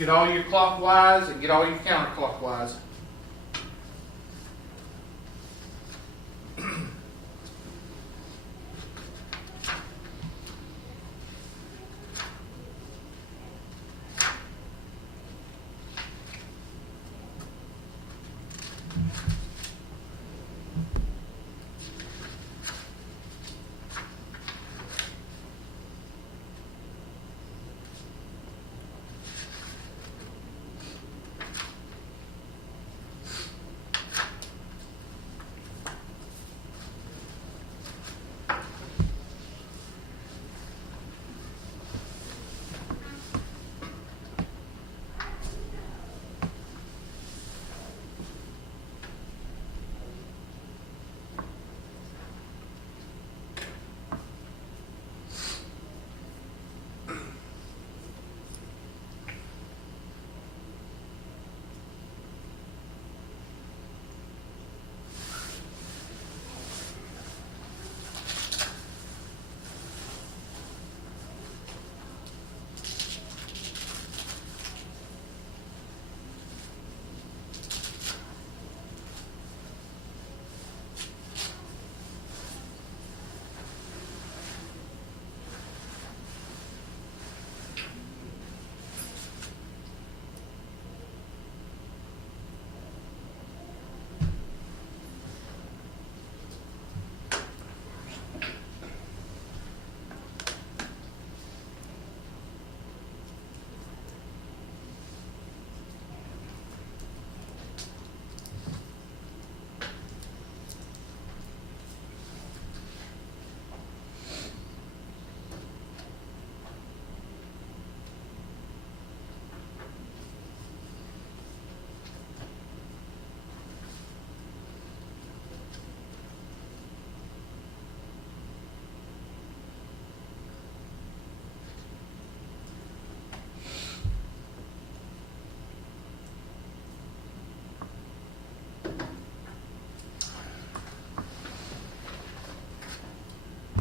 Get all your clockwise and get all your counterclockwise.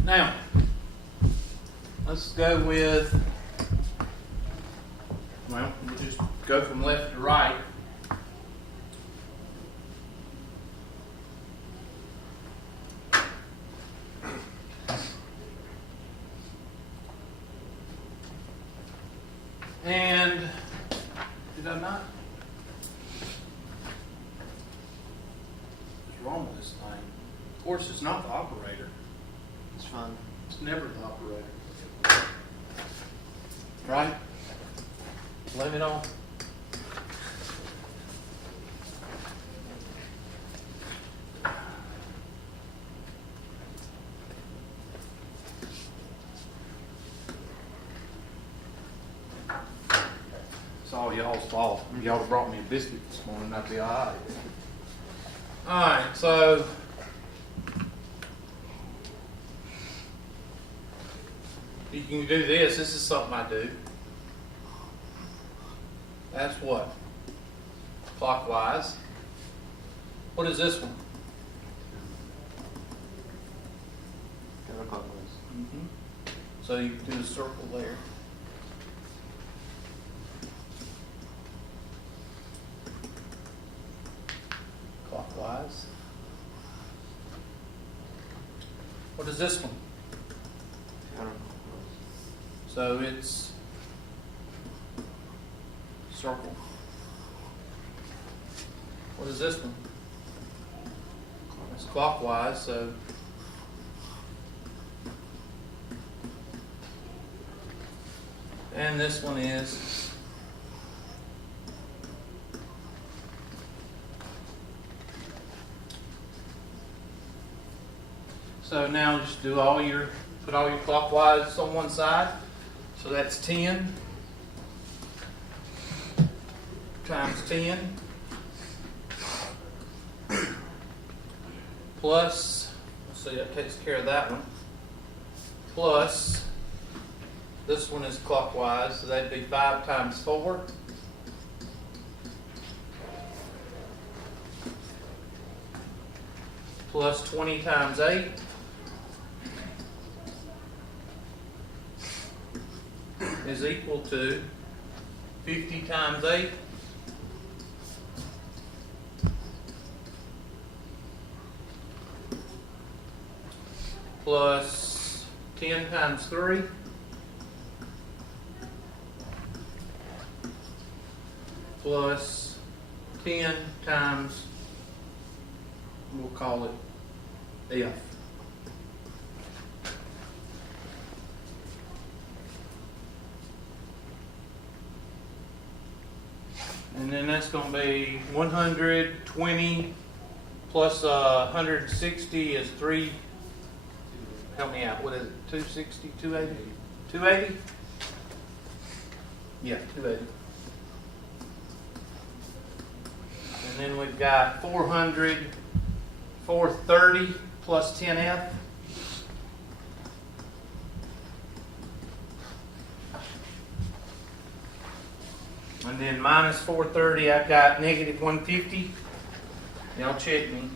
Now, let's go with, well, we'll just go from left to right. And, did I not? What's wrong with this thing? Of course, it's not the operator. It's fun. It's never the operator. Right? Blame it on. It's all y'all's fault. Y'all brought me a biscuit this morning, I'd be alright. Alright, so you can do this. This is something I do. That's what? Clockwise. What is this one? Counterclockwise. So you do the circle there. Clockwise. What is this one? Counterclockwise. So it's circle. What is this one? It's clockwise, so and this one is so now just do all your put all your clockwise on one side. So that's 10 times 10 plus, let's see, that takes care of that one, plus this one is clockwise, so that'd be 5 times 4 plus 20 times 8 is equal to 50 times 8. Plus 10 times 3. Plus 10 times, we'll call it F. And then that's going to be 120 plus 160 is 3. Help me out. What is it? 260, 280? 280? Yeah, 280. And then we've got 400, 430 plus 10F. And then minus 430, I've got negative 150. Y'all check me.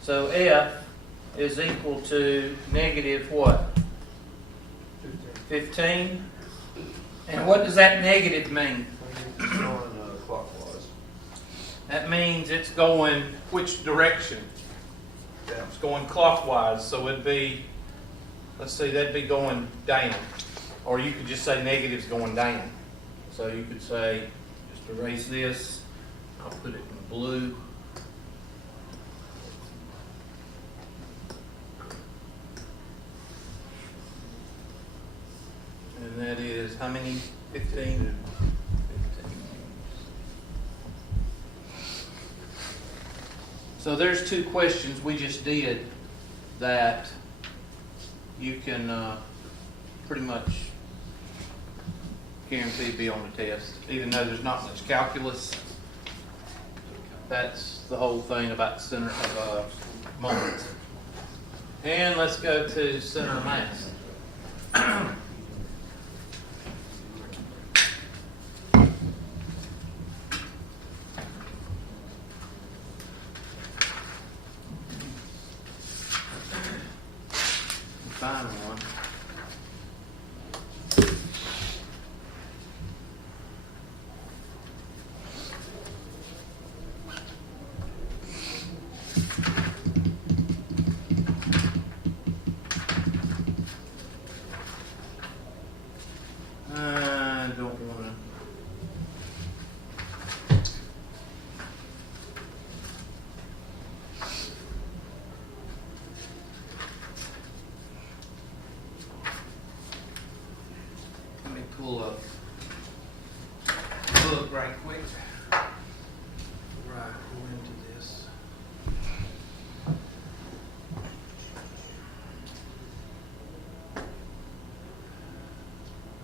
So F is equal to negative what? 15. And what does that negative mean? It's going clockwise. That means it's going which direction? Down. It's going clockwise, so it'd be, let's see, that'd be going down. Or you could just say negative's going down. So you could say, just erase this, I'll put it in blue. And that is how many? 15? 15. So there's two questions we just did that you can pretty much guarantee be on the test, even though there's not much calculus. That's the whole thing about center of moments. And let's go to center of mass. Find one. I don't want to. Let me pull up the book right quick. Right, go into this.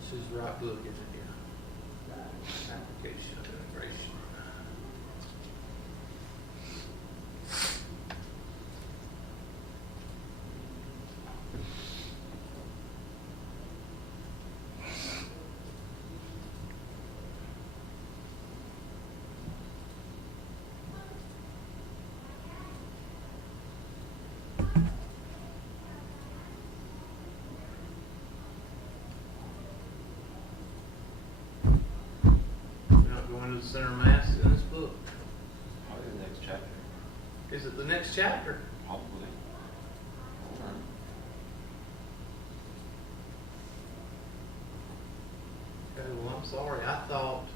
This is the right book, isn't it here? Application of integration. We're not going to the center mass in this book. Probably the next chapter. Is it the next chapter? Probably. Hold on. Okay, well, I'm sorry. I thought,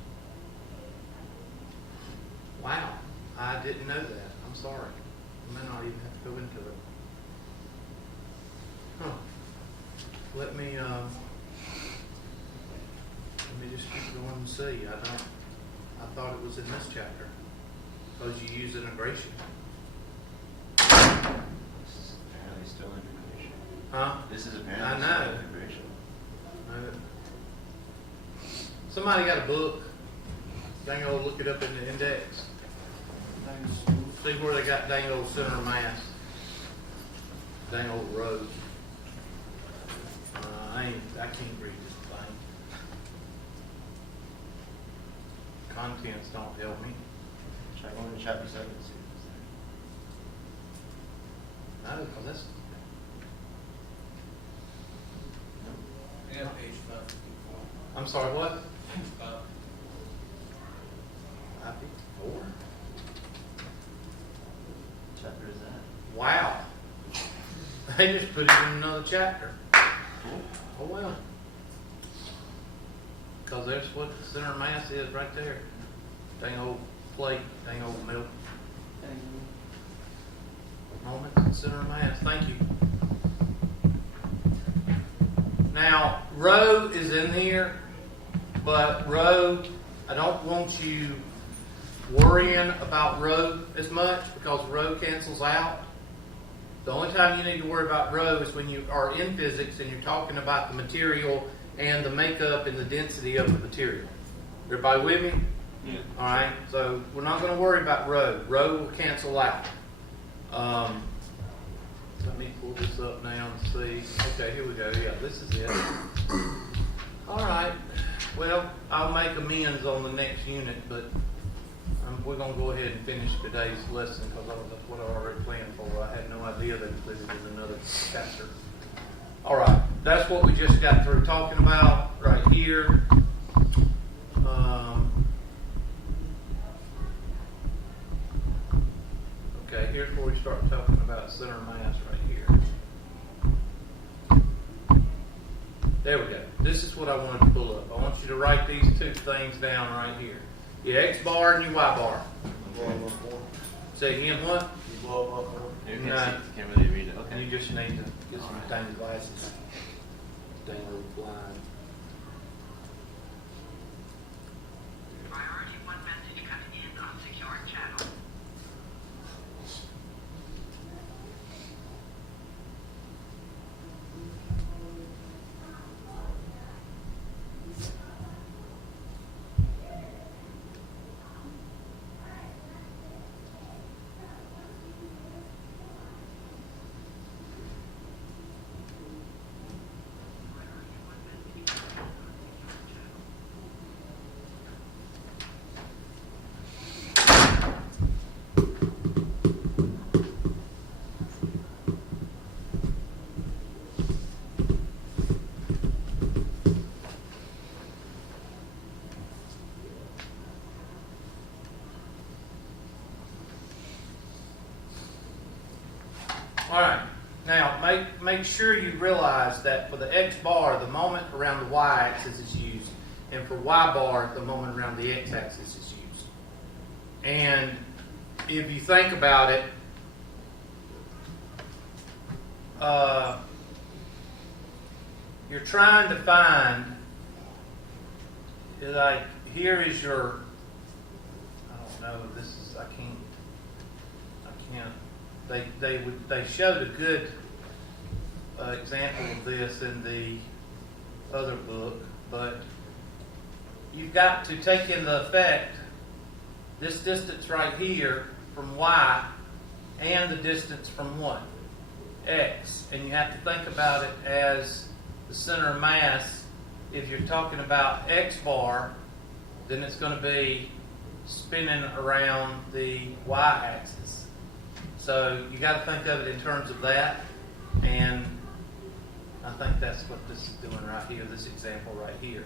wow, I didn't know that. I'm sorry. I may not even have to go into it. Huh. Let me just keep going and see. I thought it was in this chapter. Because you use integration. This is apparently still integration. Huh? This is apparently I know. still integration. Somebody got a book. Dang old, look it up in the index. See where they got dang old center mass. Dang old road. I can't read this thing. Contents don't help me. Try going to chapter 7 and see if No, because that's. Yeah, page 554. I'm sorry, what? 54? Chapter is that? Wow. They just put it in another chapter. Cool. Oh well. Because there's what the center mass is right there. Dang old plate, dang old milk. Moment, center mass. Thank you. Now, rho is in here, but rho, I don't want you worrying about rho as much because rho cancels out. The only time you need to worry about rho is when you are in physics and you're talking about the material and the makeup and the density of the material. Everybody with me? Yeah. All right, so we're not going to worry about rho. Rho will cancel out. Let me pull this up now and see. Okay, here we go. Yeah, this is it. All right. Well, I'll make amends on the next unit, but we're going to go ahead and finish today's lesson because that's what I already planned for. I had no idea that included in another chapter. All right, that's what we just got through talking about right here. Okay, here's where we start talking about center mass right here. There we go. This is what I wanted to pull up. I want you to write these two things down right here. Your X bar and your Y bar. Say again, what? You blow up more? You No. can't really read it. Okay. You just need to get some Alright. dang glasses. Dang little blind. Priority 1 message coming in on secure channel. All right. Now, make sure you realize that for the X bar, the moment around the Y axis is used, and for Y bar, the moment around the X axis is used. And if you think about it, you're trying to find, like, here is your, I don't know, this is, I can't, they showed a good example of this in the other book, but you've got to take into effect this distance right here from Y and the distance from what? X. And you have to think about it as the center of mass. If you're talking about X bar, then it's going to be spinning around the Y axis. So you got to think of it in terms of that, and I think that's what this is doing right here, this example right here.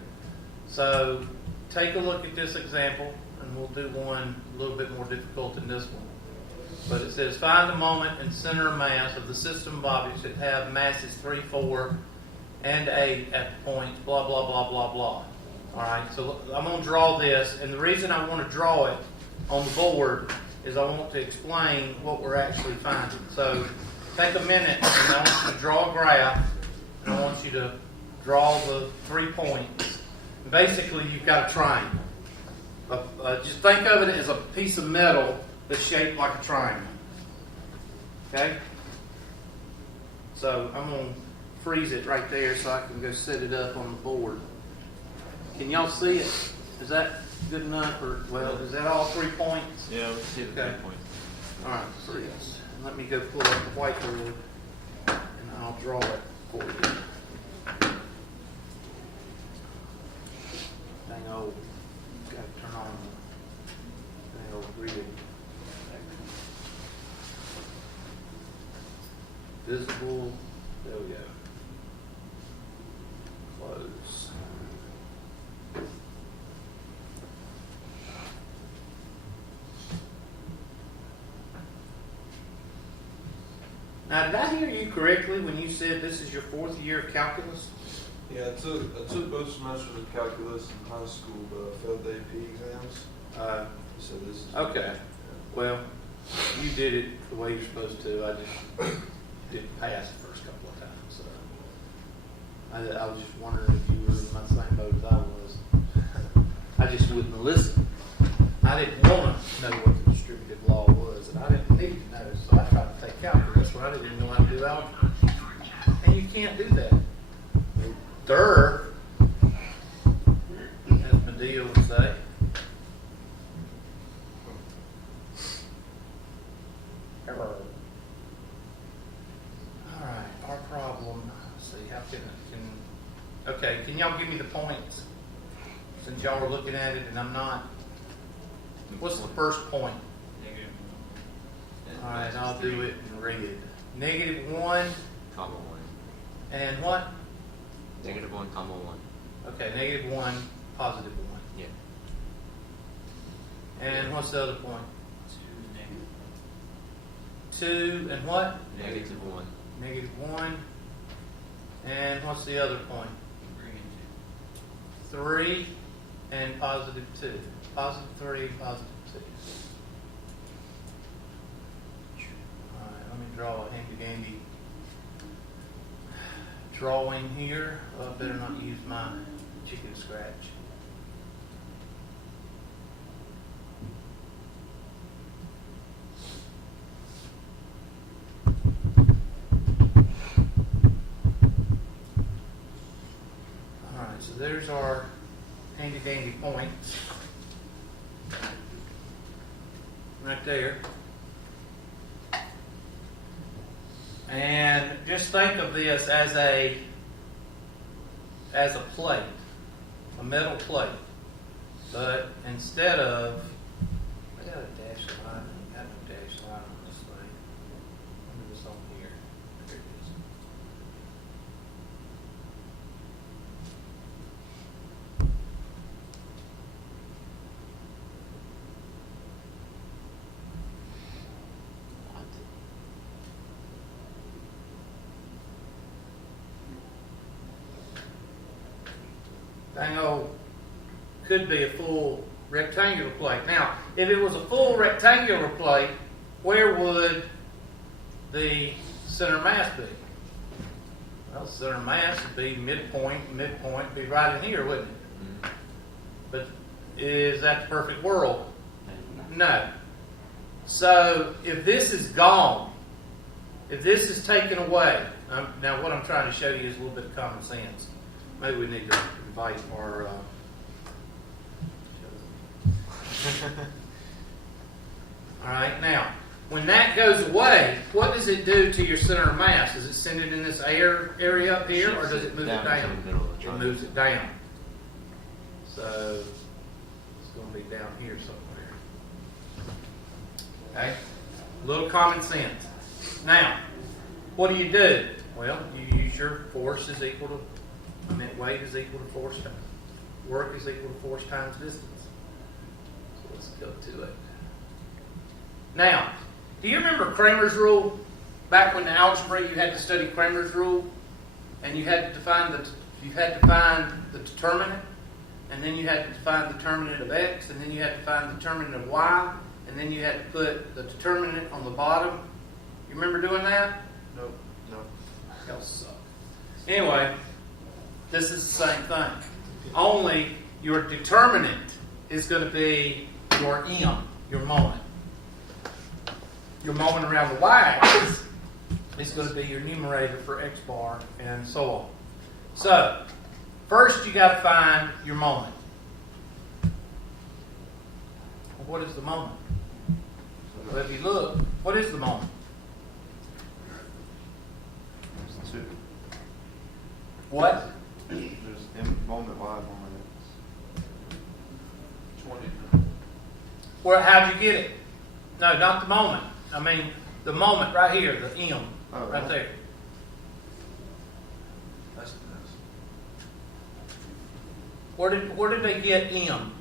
So take a look at this example, and we'll do one a little bit more difficult than this one. But it says, find the moment and center of mass of the system of objects that have masses 3, 4, and 8 at the points, blah, blah, blah, blah, blah. All right, so I'm going to draw this, and the reason I want to draw it on the board is I want to explain what we're actually finding. So take a minute, and I want you to draw a graph, and I want you to draw the 3 points. Basically, you've got a triangle. Just think of it as a piece of metal that's shaped like a triangle. Okay? So I'm going to freeze it right there so I can go set it up on the board. Can y'all see it? Is that good enough? Or, well, is that all 3 points? Yeah, let's see the Okay. 3 points. All right, freeze. Let me go pull up the whiteboard, and I'll draw it for you. Dang old, got to turn on the dang old grid. Visible, there we go. Close. Now, did I hear you correctly when you said this is your 4th year of calculus? Yeah, I took both semesters of calculus in high school, but I failed the AP exams. So this is Okay. Well, you did it the way you're supposed to. I just didn't pass the first couple of times. So I was just wondering if you were in my same boat as I was. I just wouldn't listen. I didn't want to know what the distributive law was, and I didn't need to know. So I tried to take calculus when I didn't even know how to do algebra. And you can't do that. As Medea would say. Error. All right, our problem. Let's see, how can okay? Can y'all give me the points? Since y'all were looking at it and I'm not. What's the first point? Negative. All right, I'll do it in red. -1 Comma 1. and what? -1, comma 1. Okay, -1, +1. Yeah. And what's the other point? 2 and what? -1. -1. And what's the other point? 3 and +2. +3, +2. Alright, let me draw a handy dandy drawing here. Well, I better not use my chicken scratch. Alright, so there's our handy dandy points. Right there. And just think of this as a plate, a metal plate. But instead of, I got a dash line, I got no dash line on this thing. Let me this on here. There it is. Dang old, could be a full rectangular plate. Now, if it was a full rectangular plate, where would the center mass be? Well, the center mass would be midpoint would be right in here, wouldn't it? But is that the perfect world? No. So, if this is gone, if this is taken away, now what I'm trying to show you is a little bit of common sense. Maybe we need to invite our all right, now, when that goes away, what does it do to your center of mass? Does it send it in this area up here, or does it move it down? It moves it down. So, it's going to be down here somewhere. Okay? A little common sense. Now, what do? Well, you use your force is equal to, weight is equal to force times, work is equal to force times distance. So let's go to it. Now, do you remember Kramer's rule? Back when the algebra you had to study Kramer's rule, and you had to find the determinant, and then you had to find the determinant of x, and then you had to find the determinant of y, and then you had to put the determinant on the bottom. You remember doing that? Nope. Y'all suck. Anyway, this is the same thing. Only your determinant is going to be your m, your moment. Your moment around the y-axis is going to be your numerator for x bar and so on. So, first you got to find your moment. Well, what is the moment? Well, if you look, what is the moment? There's 2. What? There's moment y, moment x. 20. Where? How'd you get it? No, not the moment. I mean, the moment right here, the m, Oh, right there. That's this. Where did they get m?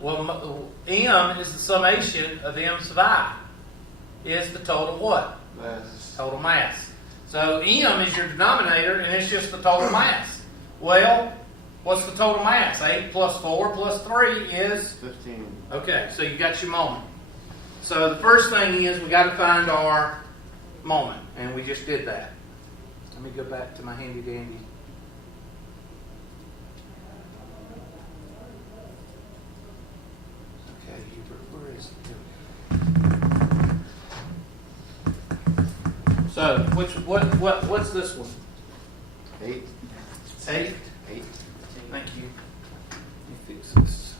Well, m is the summation of m sub I. is the total what? Mass. Total mass. So M is your denominator, and it's just the total mass. Well, what's the total mass? 8 plus 4 plus 3 is? 15. Okay, so you got your moment. So the first thing is we got to find our moment, and we just did that. Let me go back to my handy dandy. Okay, Hubert, where is it? Here we go. So what's this one? 8. 8. 8. Thank you. Let me fix this.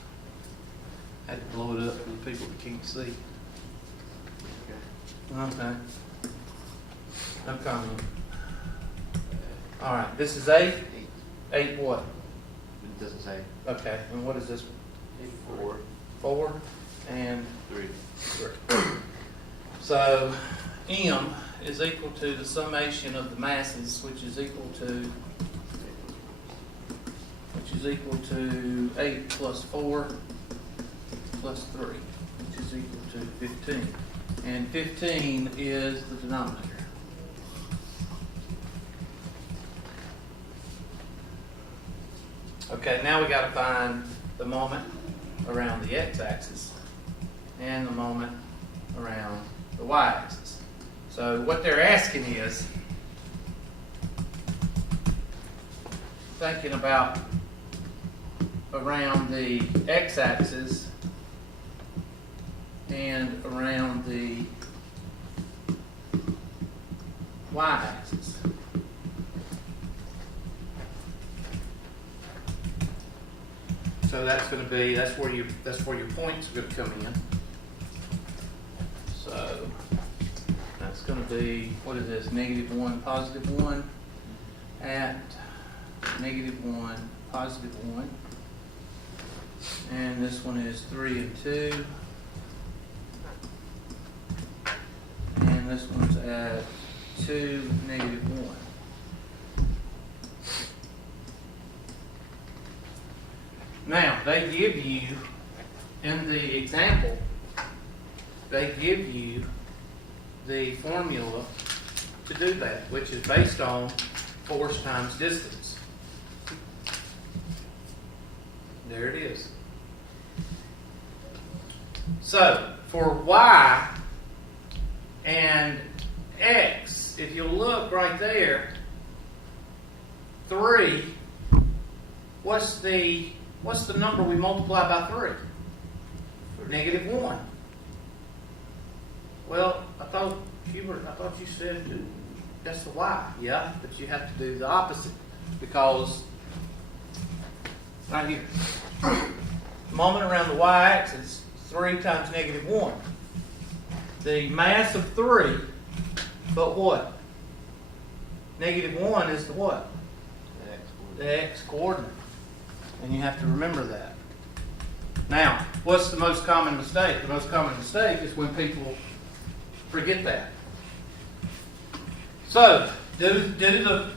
I had to blow it up for the people that can't see. Okay. No comment. All right. This is 8. 8 what? It doesn't say. Okay. And what is this? 4. 4 and 3. 3. So M is equal to the summation of the masses, which is equal to 8 plus 4 plus 3, which is equal to 15. And 15 is the denominator. Okay, now we got to find the moment around the x-axis and the moment around the y-axis. So what they're asking is, thinking about around the x-axis and around the y-axis. So that's going to be, that's where your points are going to come in. So that's going to be, what is this, -1, +1 at -1, +1. And this one is 3 and 2. And this one's at 2, -1. Now, they give you, in the example, they give you the formula to do that, which is based on force times distance. There it is. So, for y and x, if you look right there, 3, what's the number we multiply by 3? -1. Well, I thought you said that's the y. Yeah, but you have to do the opposite, because right here, moment around the y-axis, 3 times -1. The mass of 3, but what? -1 is the what? The x-coordinate. And you have to remember that. Now, what's the most common mistake? The most common mistake is when people forget that. So, do the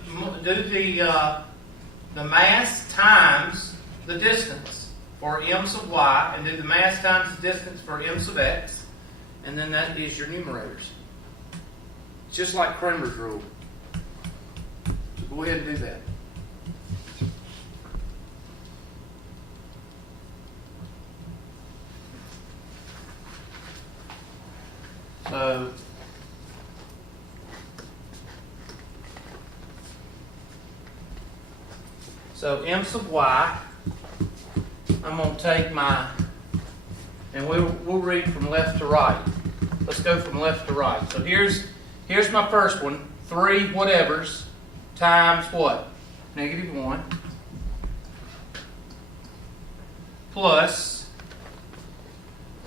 mass times the distance for m sub y, and do the mass times the distance for m sub x, and then that is your numerators. Just like Kramer's rule. So go ahead and do that. So m sub y, I'm going to take my, and we'll read from left to right. Let's go from left to right. So here's my first one, 3 whatevers times what? -1 plus,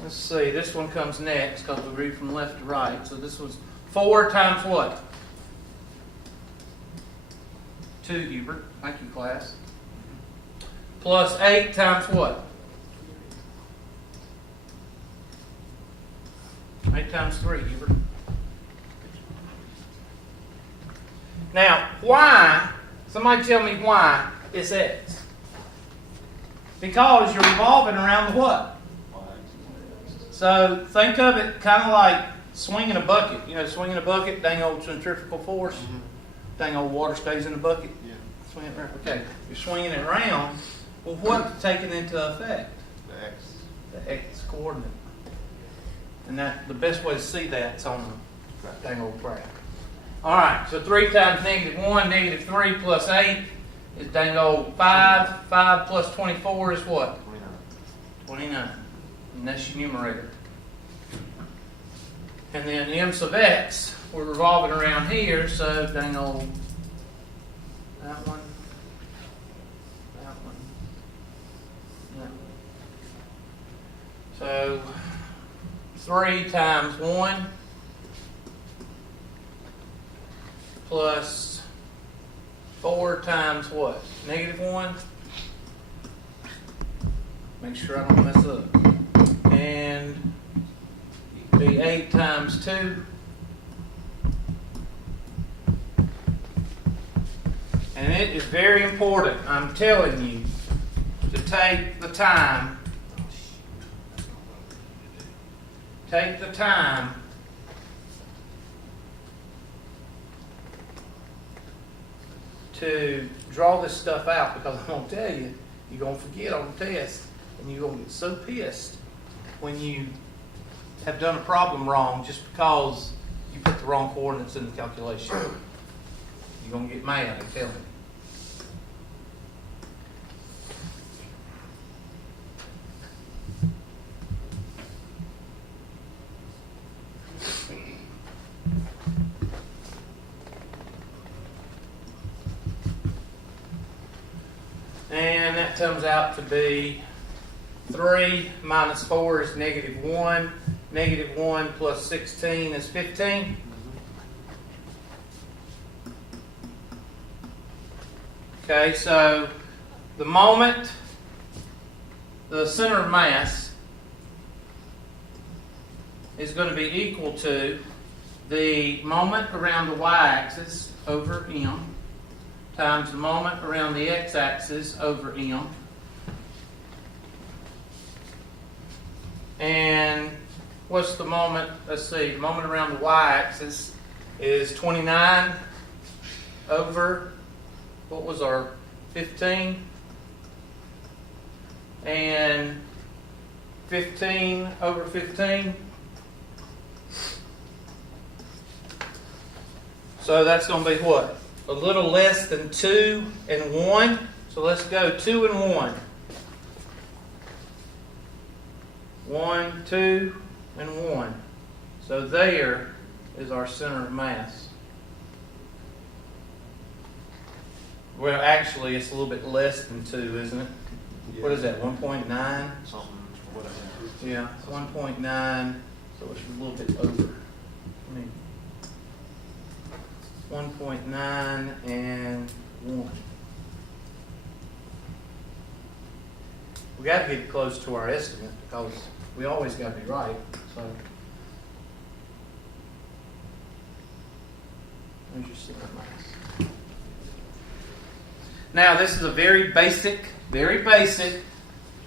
let's see, this one comes next because we read from left to right. So this was 4 times what? 2, Hubert. Thank you, class. Plus 8 times what? 8 times 3, Hubert. Now, why, somebody tell me why it's x? Because you're revolving around the what? So think of it kind of like swinging a bucket, swinging a bucket, dang old centrifugal force, dang old water stays in the bucket. Yeah. Swing it around. Okay, you're swinging it around. Well, what's taken into effect? The X. The X coordinate. And that the best way to see that is on the dang old graph. All right, so 3 times -1, -3 plus 8 is dang old 5. 5 plus 24 is what? 29. And that's your numerator. And then m sub x, we're revolving around here, so dang old that one, that one, that one. So 3 times 1 plus 4 times what? -1. Make sure I don't mess up. And it would be 8 times 2. And it is very important, I'm telling you, to take the time. Take the time to draw this stuff out, because I'm going to tell you, you're going to forget on the test, and you're going to get so pissed when you have done a problem wrong just because you put the wrong coordinates in the calculation. You're going to get mad, I'm telling you. And that comes out to be 3 minus 4 is -1. -1 plus 16 is 15. Okay, so the moment, the center of mass is going to be equal to the moment around the y-axis over m times the moment around the x-axis over m. And what's the moment? Let's see, the moment around the y-axis is 29 over, what was our 15? And 15 over 15. So that's going to be what? A little less than 2 and 1. So let's go 2 and 1. 1, 2, and 1. So there is our center of mass. Well, actually, it's a little bit less than 2, isn't it? Yeah. What is that, 1.9? Something, what I Yeah, 1.9, so it's a little bit over. 1.9 and 1. We got to get close to our estimate because we always got to be right. So, there's your center of mass. Now, this is a very basic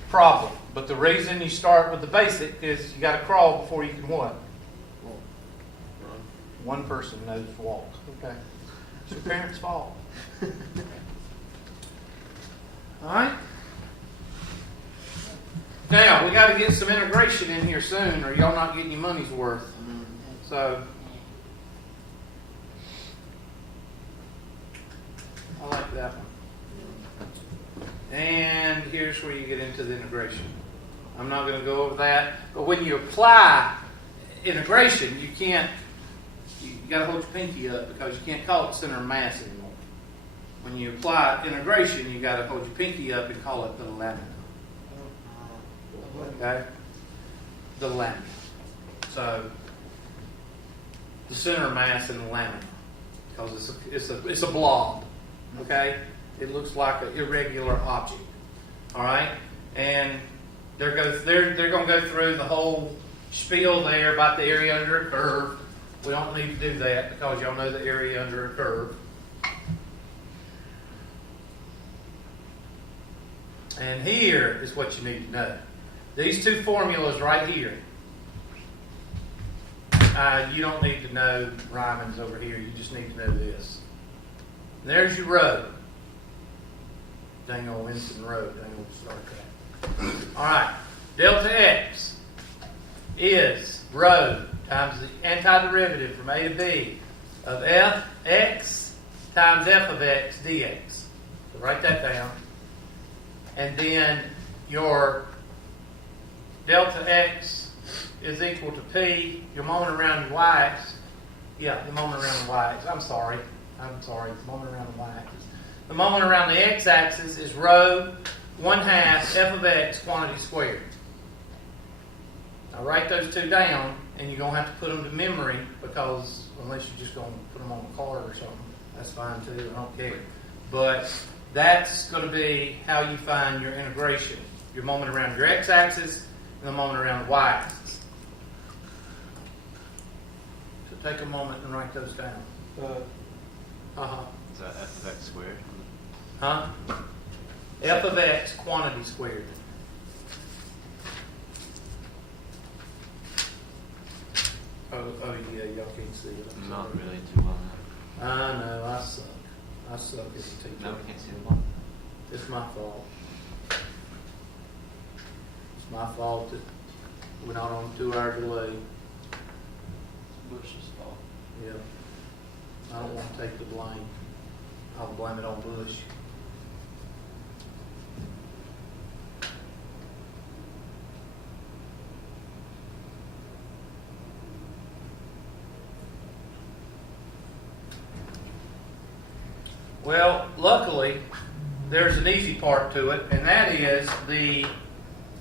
problem. But the reason you start with the basic is you got to crawl before you can what? Run. One person knows walk. Okay. It's your parents' fault. All right. Now, we got to get some integration in here soon, or y'all not getting your money's worth. So, I like that one. And here's where you get into the integration. I'm not going to go over that, but when you apply integration, you got to hold your pinky up because you can't call it center of mass anymore. When you apply integration, you got to hold your pinky up and call it the lamina. Okay? The lamina. So, the center of mass in the lamina, because it's a blob. Okay? It looks like an irregular object. All right? And they're going to go through the whole spiel there about the area under a curve. We don't need to do that because y'all know the area under a curve. And here is what you need to know. These two formulas right here. You don't need to know Ryman's over here. You just need to know this. And there's your road. Dang old Winston Road. Dang old Star Trek. All right. Delta x is road times the antiderivative from A to B of f(x) times f of x dx. So write that down. And then your delta x is equal to p, your moment around your y-axis. Yeah, the moment around the y-axis. I'm sorry, the moment around the y-axis. The moment around the x-axis is rho 1/2 f of x quantity squared. Now write those two down, and you're going to have to put them to memory, because unless you're just going to put them on a card or something, that's fine too, I don't care. But that's going to be how you find your integration. Your moment around your x-axis and the moment around the y-axis. So take a moment and write those down. Is that f of x squared? Huh? F of x quantity squared. Oh yeah, y'all can't see it. I'm Not sorry. really too well. I know, I suck. I suck as a teacher. No, we can't see the one. It's my fault. It's my fault that we're not on a 2-hour delay. Bush's fault. Yeah. I don't want to take the blame. I'll blame it on Bush. Well, luckily, there's an easy part to it, and that is the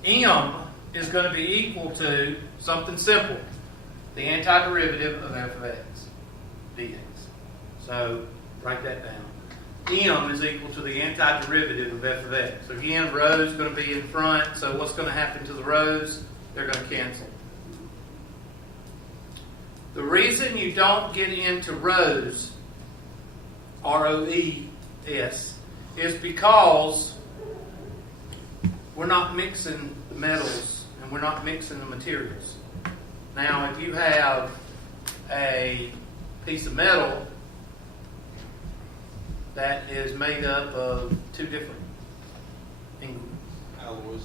m is going to be equal to something simple, the antiderivative of f of x dx. So write that down. M is equal to the antiderivative of f of x. Again, rho is going to be in front, so what's going to happen to the rows? They're going to cancel. The reason you don't get into rows, ROES, is because we're not mixing the metals and we're not mixing the materials. Now, if you have a piece of metal that is made up of two different Alloys.